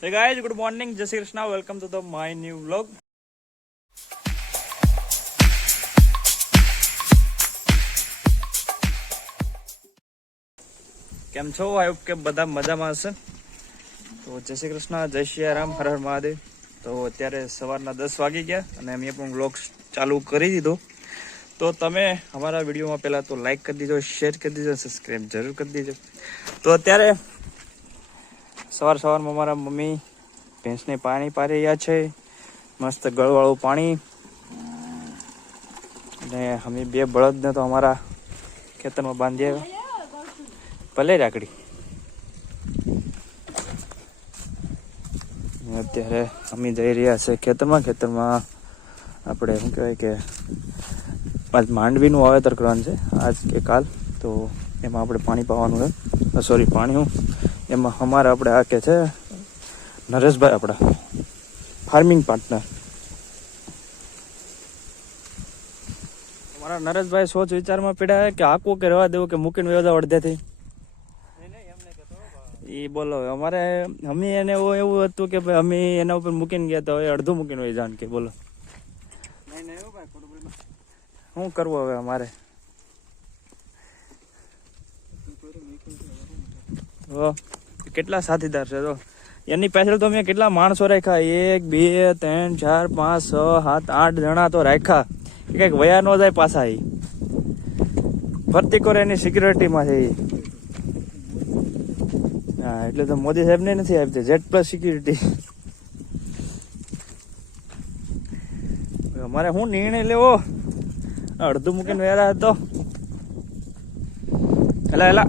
Hey guys, good morning. Jai Shri Krishna. Welcome to my new vlog. કેમ છો? I hope કે બધા મજામાં હશે. તો જય શ્રી કૃષ્ણ, જય શ્રી રામ, હર હર મહાદેવ. તો અત્યારે સવારના 10 વાગી ગયા અને અમે પણ વ્લોગ ચાલુ કરી દીધો. તો તમે અમારા વિડીયોમાં પહેલાં તો લાઈક કરી દીજો, શેર કરી દીજો, સબસ્ક્રાઈબ જરૂર કરી દીજો. તો અત્યારે સવારમાં મારા મમ્મી ભેંસને પાણી પાડી રહ્યા છે, મસ્ત ગળવાળું પાણી. અને અમે બે બળદને તો અમારા ખેતરમાં બાંધી આવ્યા. ભલે રાખડી. અત્યારે અમે જઈ રહ્યા છે ખેતરમાં આપણે શું કહેવાય કે આજ માંડવીનું વાવેતર કરવાનું છે, આજ કે કાલ. તો એમાં આપણે પાણી પાવાનું છે. પાણી એમાં અમારે આપણે આ કે છે નરેશભાઈ, આપણા ફાર્મિંગ પાર્ટનર. અમારા નરેશભાઈ સોચ વિચારમાં પડ્યા કે આકવું કે રહેવા દેવું કે મૂકીને વ્યવસ્થા અડધેથી એ બોલો. અમારે અમે એને એવું હતું કે ભાઈ અમે એના ઉપર મૂકીને ગયા તો હવે અડધું મૂકીને હોય જાણ કે બોલો શું કરવું હવે અમારે. કેટલા સાથીદાર છે તો એની પાછળ તો મેં કેટલા માણસો રાખ્યા, 1 2 3 4 5 6 7 8 જણા તો રાખ્યા. કઈક વયા ન જાય પાછા. એ ફરતી કરે એની સિક્યુરિટીમાં છે. હા, એટલે તો મોદી સાહેબ ને નથી આપતી Z+ સિક્યુરિટી. અમારે શું નિર્ણય લેવો? અડધું મૂકીને વેરા હતો. એલા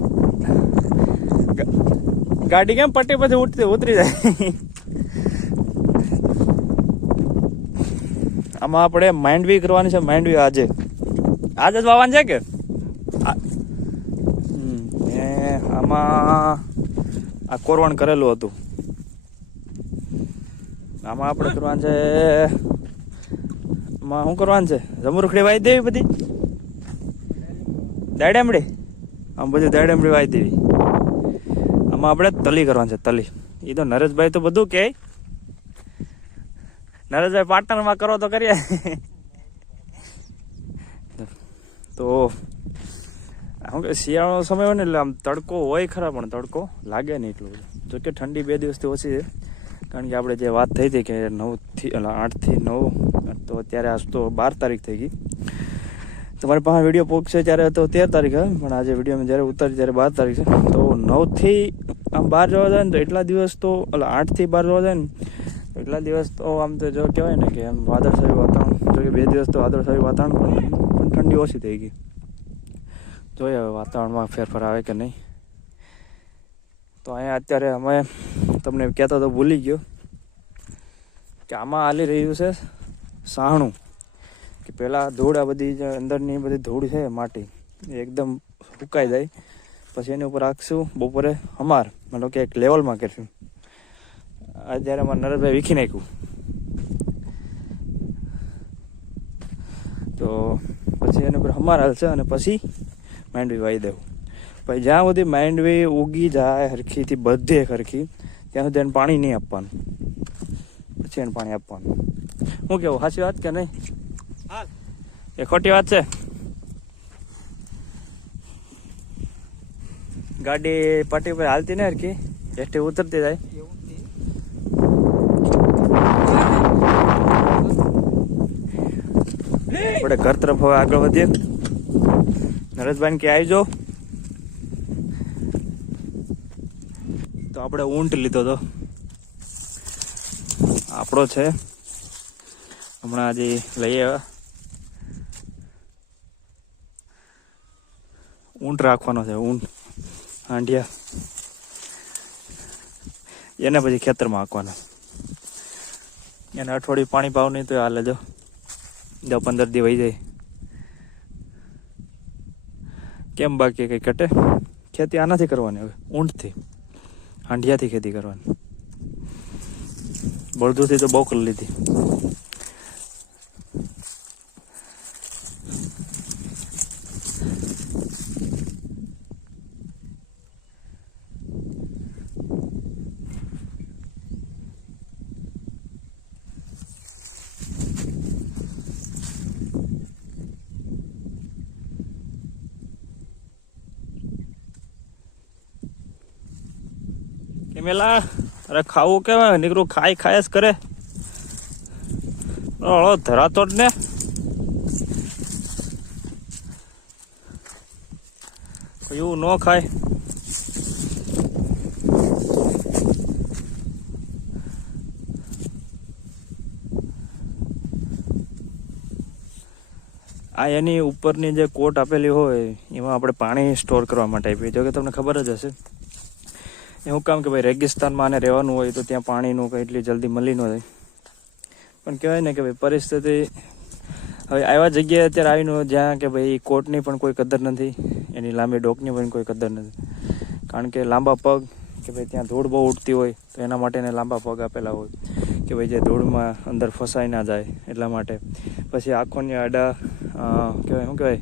ગાડી કેમ પટ્ટી પછી ઉતરી જાય? આમાં આપણે માંડવી કરવાની છે. માંડવી આજે જ વાવવાની છે કે આમાં આ કોરવણ કરેલું હતું. આમાં આપણે કરવાનું છે. આમાં શું કરવાનું છે? જમરૂખડી વાવી દેવી, બધી દાડેમડી. આમ બધી દાડેમડી વાવી દેવી. આમાં આપણે તલી કરવાનું છે. તલી એ તો નરેશભાઈ તો બધું કે નરેશભાઈ પાર્ટનરમાં કરો તો કરીએ. તો શું કે શિયાળાનો સમય હોય ને એટલે આમ તડકો હોય ખરા, પણ તડકો લાગે નહીં એટલું બધું. જોકે ઠંડી 2 દિવસથી ઓછી છે, કારણ કે આપણે જે વાત થઈ હતી કે 8 થી 9, તો અત્યારે આજ તો 12 તારીખ થઈ ગઈ. તમારી પાસે વિડીયો પહોંચશે ત્યારે તો 13 તારીખ હોય, પણ આજે વિડીયોમાં જ્યારે ઉતારી ત્યારે 12 તારીખ છે. તો 9 થી આમ 12 જવા જાય ને તો એટલા દિવસ તો 8 થી 12 જવા જાય ને એટલા દિવસ તો આમ તો જો કહેવાય ને કે એમ વાદળછાયું વાતાવરણ. જો કે 2 દિવસ તો વાદળછાયું વાતાવરણ, પણ ઠંડી ઓછી થઈ ગઈ. જોઈએ હવે વાતાવરણમાં ફેરફાર આવે કે નહીં. તો અહીંયા અત્યારે અમે તમને કહેતો તો ભૂલી ગયો કે આમાં હાલી રહ્યું છે સાહણું. કે પહેલાં ધૂળ, આ બધી જે અંદરની બધી ધૂળ છે માટી, એ એકદમ સુકાઈ જાય પછી એની ઉપર રાખશું બપોરે મતલબ કે એક લેવલમાં કરશું. અત્યારે અમારે નરેશભાઈ વીખી નાખ્યું. તો પછી એની ઉપર હાલશે અને પછી માંડવી વાવી દેવું. પછી જ્યાં સુધી માંડવી ઉગી જાય હરખીથી, બધે હરખી, ત્યાં સુધી એને પાણી નહીં આપવાનું. પછી એને પાણી આપવાનું. શું કેવું, સાચી વાત કે નહીં? એ ખોટી વાત છે? ગાડી પટ્ટી પર હાલતી ને હરખી, એસટી ઉતરતી જાય. આપણે ઘર તરફ હવે આગળ વધીએ. નરેશભાઈ કે આવી જાઓ. તો આપણે ઊંટ લીધો તો આપણો છે, હમણાં હજી લઈ આવ્યા. ઊંટ રાખવાનો છે, ઊંટ હાંડિયા. એને પછી ખેતરમાં હાંકવાના. એને અઠવાડિયું પાણી પાવ નહીં તો હાલે. જો 10-15 દી વહી જાય. કેમ બાકી કઈ ઘટે? ખેતી આનાથી કરવાની, હવે ઊંટથી, હાંડિયાથી ખેતી કરવાની. બળદુથી તો બહુ કરી લીધી. મેલા અરે ખાવું કેવાય નીકળું ખાઈ ખાય જ કરે હળો ધરાતો જ ને એવું ન ખાય આ એની ઉપરની જે કોટ આપેલી હોય એમાં આપણે પાણી સ્ટોર કરવા માટે આપીએ જો કે તમને ખબર જ હશે એવું કામ કે ભાઈ રેગિસ્તાનમાં આને રહેવાનું હોય તો ત્યાં પાણીનું કંઈ એટલી જલ્દી મળી ન જાય પણ કહેવાય ને કે ભાઈ પરિસ્થિતિ હવે આવા જગ્યાએ અત્યારે આવીને જ્યાં કે ભાઈ કોટની પણ કોઈ કદર નથી એની લાંબી ડોકની પણ કોઈ કદર નથી કારણ કે લાંબા પગ કે ભાઈ ત્યાં ધૂળ બહુ ઉડતી હોય તો એના માટે એને લાંબા પગ આપેલા હોય કે ભાઈ જે ધૂળમાં અંદર ફસાઈ ના જાય એટલા માટે પછી આંખોની આડા કહેવાય શું કહેવાય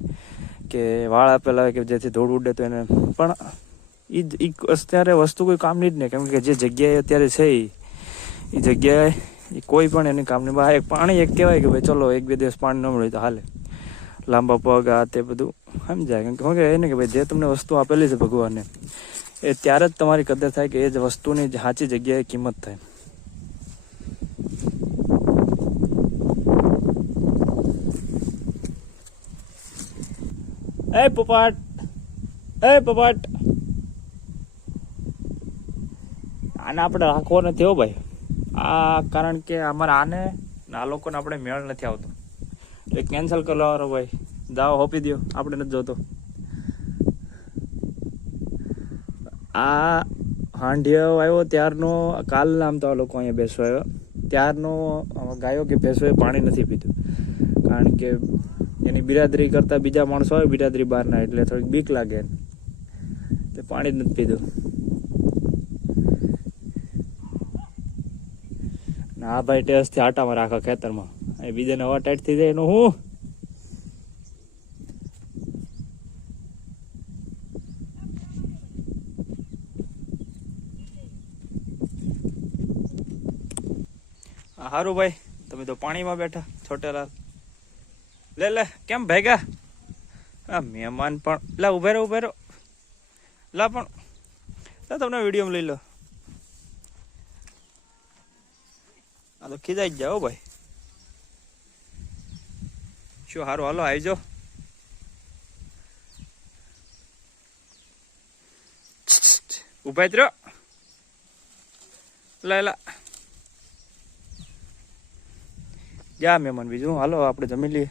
કે વાળ આપેલા હોય કે જેથી ધૂળ ઉડે તો એને પણ એ અત્યારે વસ્તુ કોઈ કામની જ નહીં કેમ કે જે જગ્યાએ અત્યારે છે એ જગ્યાએ એ કોઈ પણ એની કામની બહાર એક પાણી એક કહેવાય કે ભાઈ ચલો 1-2 દિવસ પાણી ન મળે તો હાલે લાંબા પગ આ તે બધું સમજાય કેમ કે એને કે ભાઈ જે તમને વસ્તુ આપેલી છે ભગવાને એ ત્યારે જ તમારી કદર થાય કે એ જ વસ્તુની સાચી જગ્યાએ કિંમત થાય એ પોપાટ આને આપણે રાખવો નથી હો ભાઈ આ કારણ કે અમારા આને આ લોકોને આપણે મેળ નથી આવતો એટલે કેન્સલ કરવાનો ભાઈ જાઓ હોપી દો આપણે નથી જોતો આ હાંડિયો આવ્યો ત્યારનો કાલના આમ તો આ લોકો અહીંયા બેસવા આવ્યો ત્યારનો ગાયો કે ભેંસોએ પાણી નથી પીધું કારણ કે એની બિરાદરી કરતા બીજા માણસો આવે બિરાદરી બહારના એટલે થોડીક બીક લાગે તે પાણી જ નથી પીધું આ ભાઈ ટેસ્ટથી આટામાં રાખો ખેતરમાં બીજાને હવા ટાઈટ થઈ જાય એનું હું હારું ભાઈ તમે તો પાણીમાં બેઠા છોટેલાલ લે કેમ ભેગા આ મહેમાન પણ લા ઉભે રહો લા પણ તમને વિડીયો લઈ લો આ તો ખીજાઈ જ જાઓ ભાઈ શું સારું હાલો આવજો ઉભા જ રહ્યો લા જા મહેમાન બીજું હાલો આપણે જમી લઈએ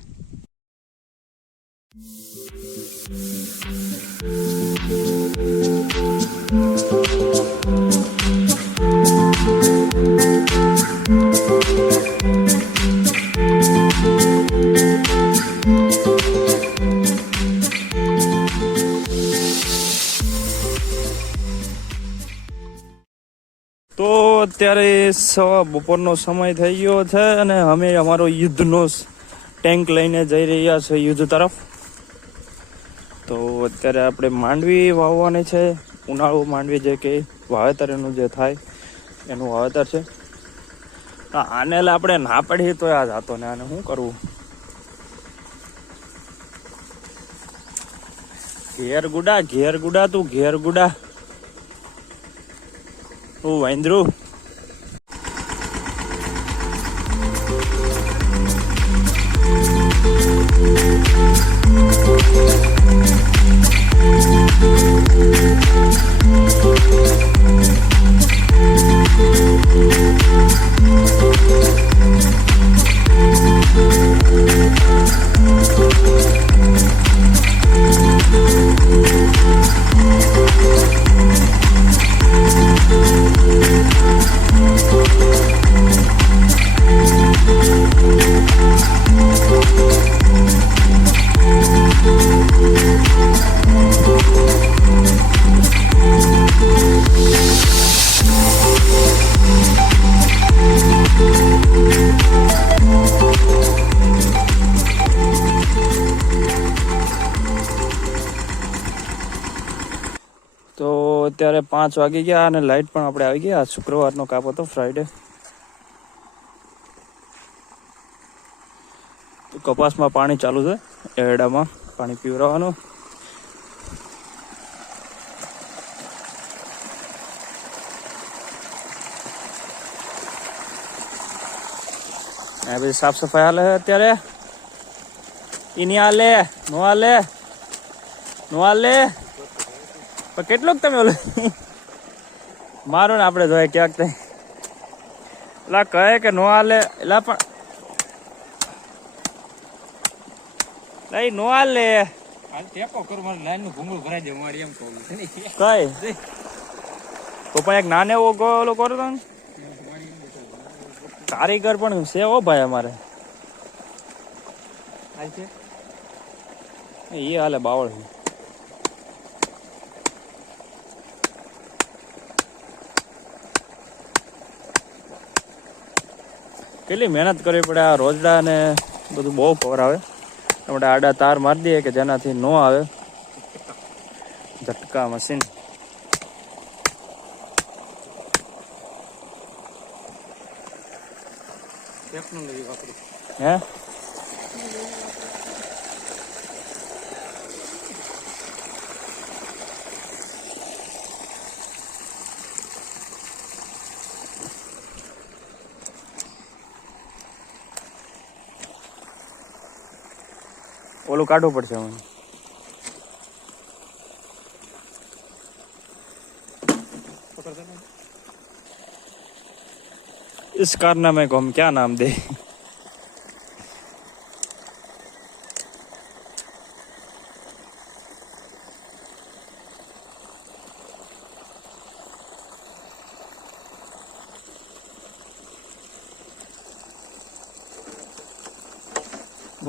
તો અત્યારે બપોરનો સમય થઈ ગયો છે અને અમે અમારો યુદ્ધનો ટેન્ક લઈને જઈ રહ્યા છે યુદ્ધ તરફ તો અત્યારે આપણે માંડવી વાવવાની છે ઉનાળુ માંડવી જે કે વાવેતર એનું જે થાય એનું વાવેતર છે આને આપણે ના પડીએ તો આ જાતો ને આને શું કરવું ઘેર ગુડા તું ઘેર ગુડા વાંદરું તો અત્યારે 5 વાગી ગયા અને લાઇટ પણ આપણે આવી ગયા. શુક્રવારનો કાપ હતો, ફ્રાઈડે. તો કપાસમાં પાણી ચાલુ છે, એરડામાં પાણી પીવરાવાનું. આ બધી સાફ સફાઈ હાલે છે અત્યારે. એની હાલે નો હાલે નો હાલે પણ કેટલોક તમે ઓલો મારો ને આપણે જોઈએ ક્યાંક તઈ એટલે કહે કે નો હાલે એટલે પણ નહીં નો હાલે ટેકો કરું મારી લાઈન નું ભૂંગળું ભરાઈ દે મારી એમ કહું કઈ તો પણ એક નાને એવો ઓલો કરો તો કારીગર પણ છે હો ભાઈ અમારે એ હાલે બાવળ છે. કેટલી મહેનત કરવી પડે આ રોજડા ને બધું બહુ પવર આવે આપણે આડા તાર મારી દઈએ કે જેનાથી ન આવે ઝટકા મશીન. ટેકનોલોજી વાપરી હે ઓલું કાઢવું પડશે હું. इस कारनामे को हम क्या नाम दे.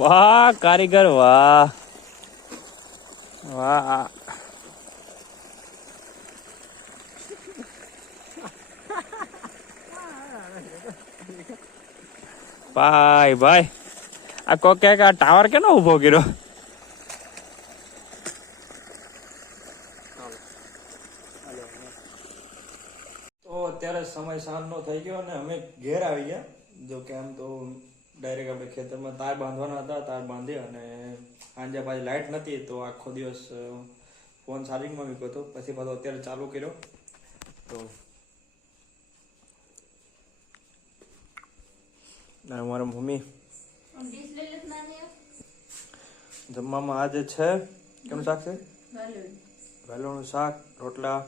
वाह कारीगर वाह वाह. ભાઈ ભાઈ આ કોક કે આ ટાવર કેનો ઉભો કર્યો. તો અત્યારે સમય સાંજનો થઈ ગયો અને અમે ઘેર આવી ગયા. જો કે આમ તો ડાયરેક્ટ આપણે ખેતરમાં તાર બાંધવાના હતા, તાર બાંધી અને સાંજે પાછી લાઇટ નથી તો આખો દિવસ ફોન ચાર્જિંગમાં મૂક્યો હતો. પછી પાછો અત્યારે ચાલુ કર્યો. તો મારા મમ્મી જમવામાં આજે છે કેનું શાક છે? વેલોનું શાક, રોટલા,